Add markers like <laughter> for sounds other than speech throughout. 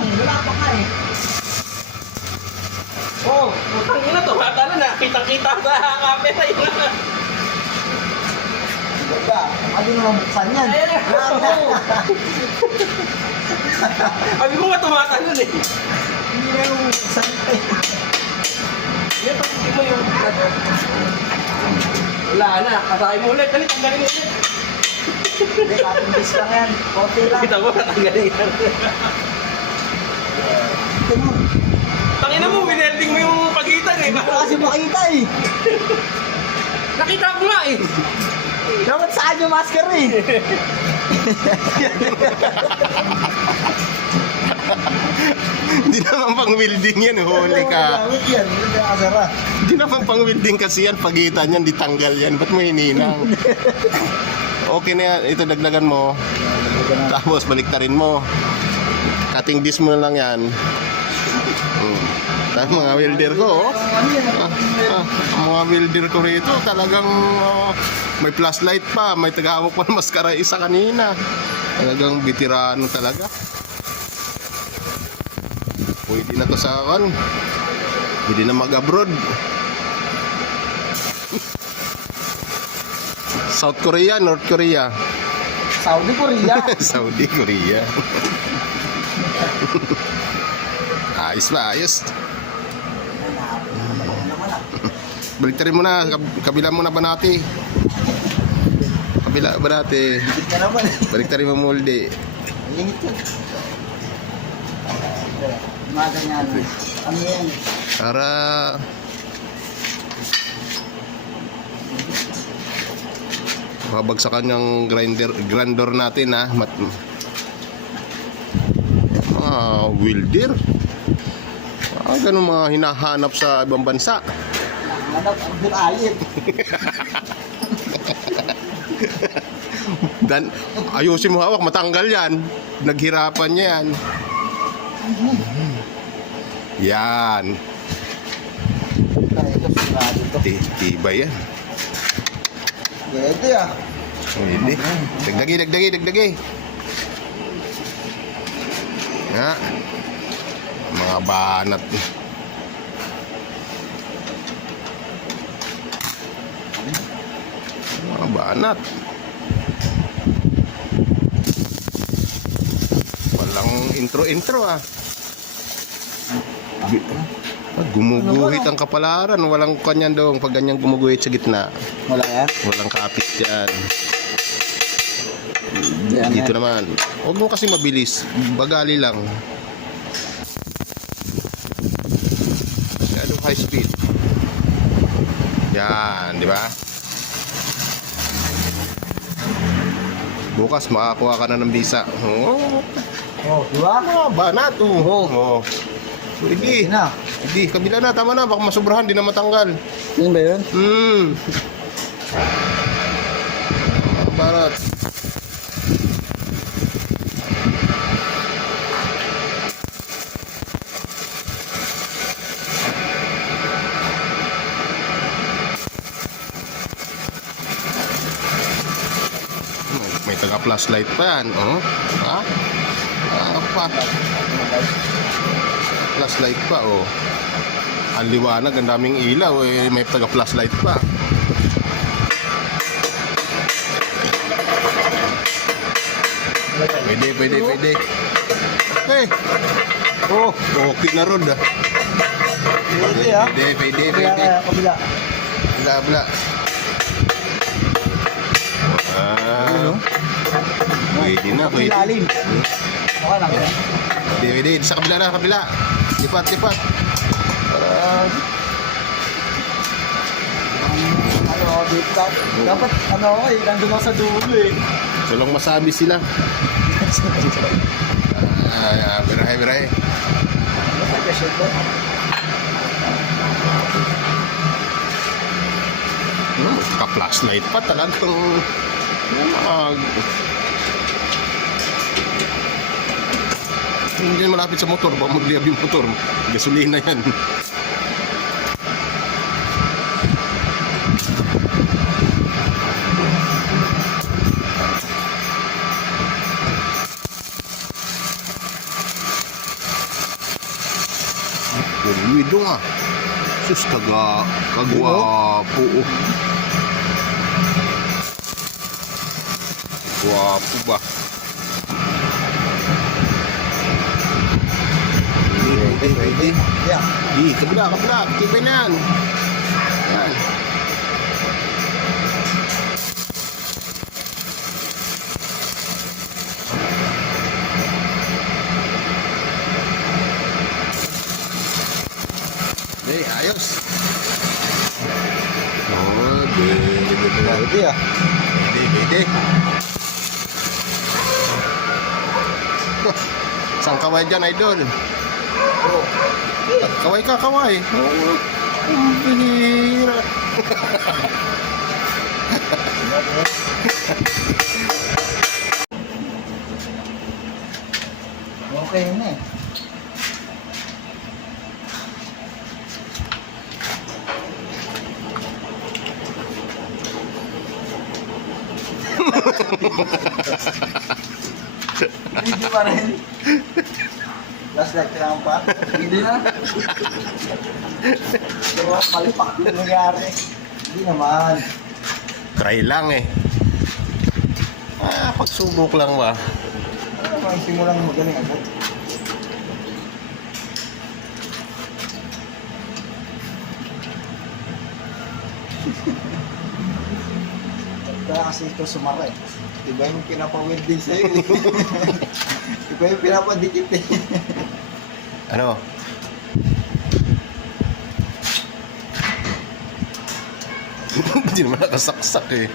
lang. Wala pa ka eh. Oh, putang ina to. Akala na, kitang-kita sa camera yun. Diba? Ano naman buksan yan? Ayun, oo. Sabi ko nga tumatalon eh. Hindi na yung buksan eh. Yan, pagkikin mo yung... Wala na, kasakay mo ulit. Dali, tanggalin mo ulit. Hindi, kapindis lang yan. Konti lang. Kita mo, tanggalin yan. Ito mo. Tangina mo, winelding mo yung pagitan eh. Ko kasi makita eh. <laughs> Nakita ko nga eh. Dapat saan yung masker eh? <laughs> Hindi naman pang welding yan, huli ka. Gamit yan. Hindi ka kasara. Hindi naman pang welding kasi yan, pagitan yan, di tanggal yan. Ba't mo hininang? <laughs> Okay na yan, ito dagdagan mo. Tapos baliktarin mo. Cutting disc mo na lang yan. Hmm. Tapos mga welder ko, oh. Ah, ah, ang mga welder ko rito, talagang ah, may flashlight pa, may tagahawak pa ng maskara isa kanina. Talagang bitirano talaga. Pwede na to sa kan. Pwede na mag-abroad. <laughs> South Korea, North Korea. Saudi Korea. <laughs> Saudi Korea. <laughs> ayos ba, ayos. Baliktarin mo na, kab- kabila mo na banati. Kabila banati. Ka. Baliktarin mo molde. Ingit yun. Umaga niya. Ano yan? Para mabagsakan yung grinder grindor natin ha mat mga welder ah, ganun mga hinahanap sa ibang bansa Hanap ang bulayit. dan ayusin mo hawak matanggal yan naghirapan niya yan yan Ito, sigurado ito. Ti- tibay yan Pwede ah. Pwede. Dagdagi, dagdagi, dagdagi. Nga. Mga banat. Mga banat. Walang intro-intro ah. Bi- ah, Gumuguhit ang kapalaran. Walang kanyan doon pag ganyan gumuguhit sa gitna. Wala yan? Walang kapit dyan. Yan, Dito naman. Huwag mo kasi mabilis. Bagali lang. Masyadong high speed. Yan, di ba? Bukas makakuha ka na ng visa. Oh, Oh, di ba? ah, banat. Oh. oh. Sige. Pwede na. Sige, kabila na. Tama na. Baka masobrahan. Di na matanggal. Yun ba yun? Hmm. Barat. May, may taga flashlight pa yan, oh. Ha? Ah, pa. Flashlight pa, oh. Ang liwanag, ang daming ilaw, eh, may taga flashlight pa. Pwede, pwede, pwede. Hey! Oh, okay na rod ah. Pwede ah. Pwede, pwede, pwede. kaya kabila. Bla, bla. Ah, pwede na, pwede. Ilalim. Okay lang yan. Pwede, pwede. Sa kabila na, kabila. Lipat, lipat. Para Ano, dito dapat, dapat ano ako eh, nandun ako sa dulo eh. Walang masabi sila. Ah, birahe, birahe. Basta kasi ito. Hmm, ka-flashlight pa talagang mag... Hindi malapit sa motor, baka magliyab yung motor. Gasolina yan. Pulido nga. Sus, kaga, kagwapo. oh. Gwapo ba? Pwede, pwede. Yeah. Di, kabila. Tibay na yan. Yan. Di, ayos. Oh, di. Pwede ah. Di, di, di. Saan kaway dyan, idol? Oh. Kaway ka, kaway. Oh, ang bihira. Okay na eh. Hindi pa rin. Last light lang pa. Hindi na. Pero palipak yung nangyari. Hindi naman. Try lang eh. Ah, pagsubok lang ba? Ano naman simulang magaling agad. <laughs> Kaya kasi ito sumara eh. Iba yung pinapa-welding sa'yo eh. <laughs> Iba yung pinapadikit eh. Ano? <laughs> Hindi naman nakasaksak eh.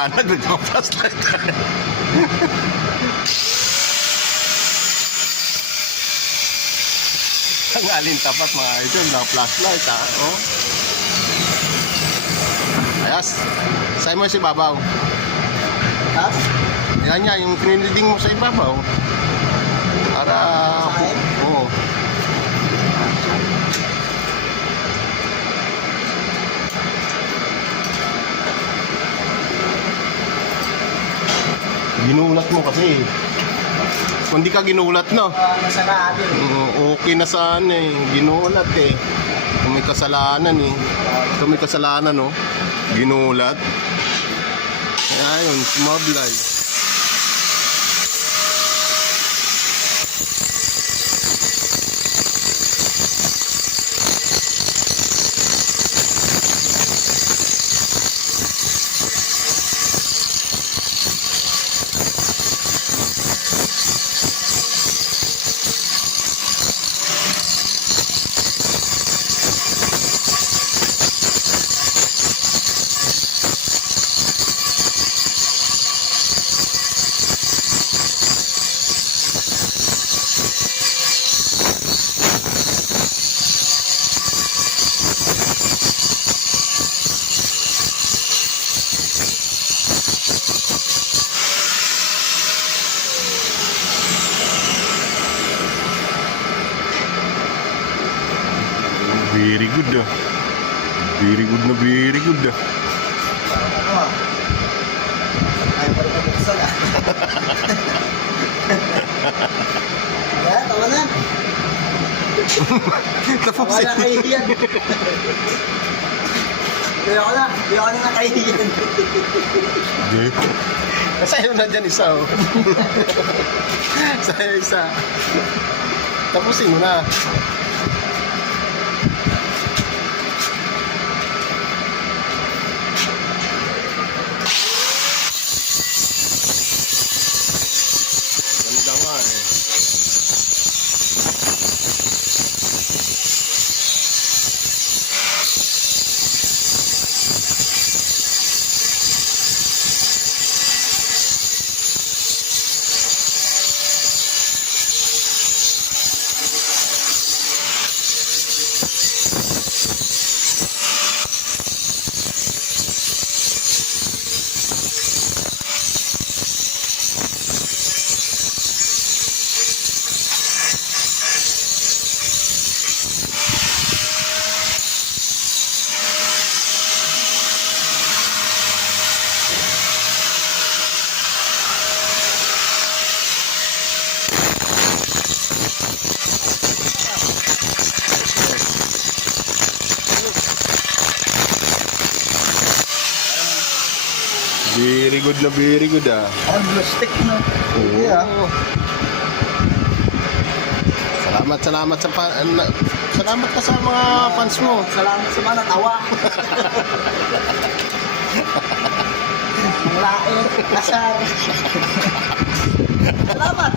Ang liwa-liwanag, nagpa-flashlight. Ang alin mga idol na flashlight ha. Oh. Ayos. Sa'yo mo si Babaw. Ha? Yan niya, yung piniliding mo sa ibabaw. Para... Ginulat mo kasi. Kung di ka ginulat, no? Uh, natin. Oo, okay na sana eh. Ginulat eh. Kung may kasalanan eh. Kung may kasalanan, no? Ginulat. Kaya yun, sumablay. Very good ah. Very good na very good ah. Ayaw pa rin ah. Tawa na. Tapos Tawa <laughs> na eh. kayo yan. Kaya ko na, kaya ko na nakahiyan. Hindi. Sa'yo na dyan isa, oh. <laughs> Sa'yo isa. Tapusin mo na. Na very good ah. Ang blue stick na. Hindi ah. Salamat, salamat sa pa, na- salamat ka sa mga fans mo. Salamat sa mga natawa. <laughs> Ang laking asar. Salamat.